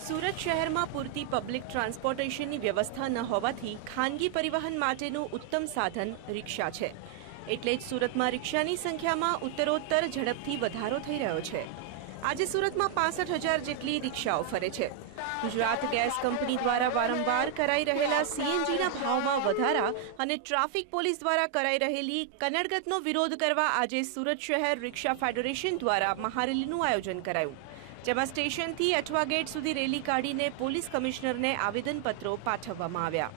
સુરત શહેરમાં પૂરતી પબ્લિક ટ્રાન્સપોર્ટેશનની વ્યવસ્થા ન હોવાથી ખાનગી પરિવહન માટેનું ઉત્તમ સાધન રિક્ષા છે. એટલે જ સુરતમાં રિક્ષાની સંખ્યામાં ઉત્તરોત્તર ઝડપથી વધારો થઈ રહ્યો છે. આજે સુરતમાં પાસઠ હજાર જેટલી રિક્ષાઓ ફરે છે. ગુજરાત ગેસ કંપની દ્વારા વારંવાર કરાઈ રહેલા સીએનજીના ભાવમાં વધારા અને ટ્રાફિક પોલીસ દ્વારા કરાઈ રહેલી કનડગતનો વિરોધ કરવા આજે સુરત શહેર રિક્ષા ફેડરેશન દ્વારા મહારેલીનું આયોજન કરાયું. જેમાં સ્ટેશનથી અઠવા ગેટ સુધી રેલી કાઢીને પોલીસ કમિશનરને આવેદનપત્રો પાઠવવામાં આવ્યા.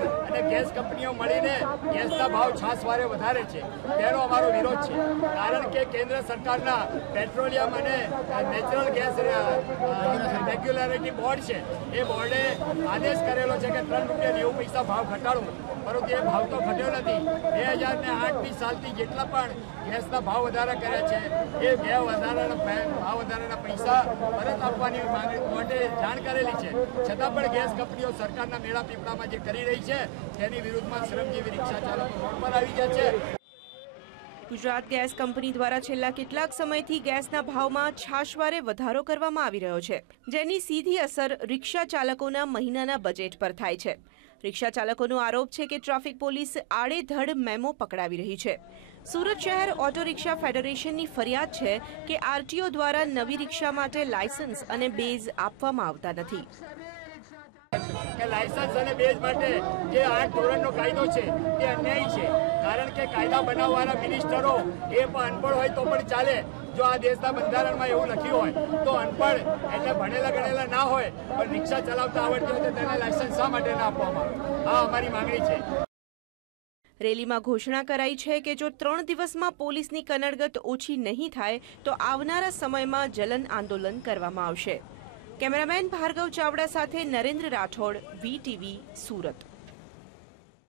સરકાર અને ગેસ કંપનીઓ મળીને ગેસના ભાવ છાસવારે વધારે છે. તેનો અમારો વિરોધ છે. કારણ કે કેન્દ્ર સરકારના પેટ્રોલિયમ અને નેચરલ ગેસ રેગ્યુલેટરી બોર્ડ છે. એ બોર્ડે આદેશ કરેલો છે કે ત્રણ રૂપિયા નેવું પૈસા ભાવ ઘટાડવો પરંતુ એ ભાવ તો ઘટ્યો નથી. બે હજાર ને આઠની સાલથી જેટલા પણ ગેસના ભાવ વધારા કર્યા છે, એ બે વધારાના ભાવ વધારાના પૈસા પરત આપવાની માટે જાણ કરેલી છે. છતાં પણ ગેસ કંપનીઓ સરકારના મેળા પીપળામાં જે કરી રહી છે તેની વિરુદ્ધમાં શ્રમજીવી રિક્ષા ચાલકો રોડ આવી ગયા છે. ગુજરાત ગેસ કંપની દ્વારા છેલ્લા કેટલાક સમયથી ગેસના ભાવમાં છાશવારે વધારો કરવામાં આવી રહ્યો છે, જેની સીધી અસર રિક્ષા ચાલકોના મહિનાના બજેટ પર થાય છે. રિક્ષા ચાલકોનો આરોપ છે કે ટ્રાફિક પોલીસ આડેધડ મેમો પકડાવી રહી છે. સુરત શહેર ઓટો રિક્ષા ફેડરેશનની ફરિયાદ છે કે આરટીઓ દ્વારા નવી રિક્ષા માટે લાયસન્સ અને બેઝ આપવામાં આવતા નથી. કે લાયસન્સ અને બેજ માટે જે આઠ ધોરણનો કાયદો છે તે અન્યાય છે. કારણ કે કાયદા બનાવવાના મિનિસ્ટરો એ પણ અનપઢ હોય તો પણ ચાલે. જો આ દેશના બંધારણમાં એવું લખ્યું હોય, તો અનપઢ એટલે ભણેલા ગણેલા ના હોય, પણ રિક્ષા ચલાવતા આવડતી હોય તો તેને લાયસન્સ શા માટે ના આપવામાં આ અમારી માંગણી છે. રેલીમાં ઘોષણા કરાઈ છે કે જો ત્રણ દિવસમાં પોલીસની કનડગત ઓછી નહીં થાય, તો આવનારા સમયમાં જલન આંદોલન કરવામાં આવશે. કેમેરામેન ભાર્ગવ ચાવડા સાથે નરેન્દ્ર રાઠોડ વીટીવી સુરત.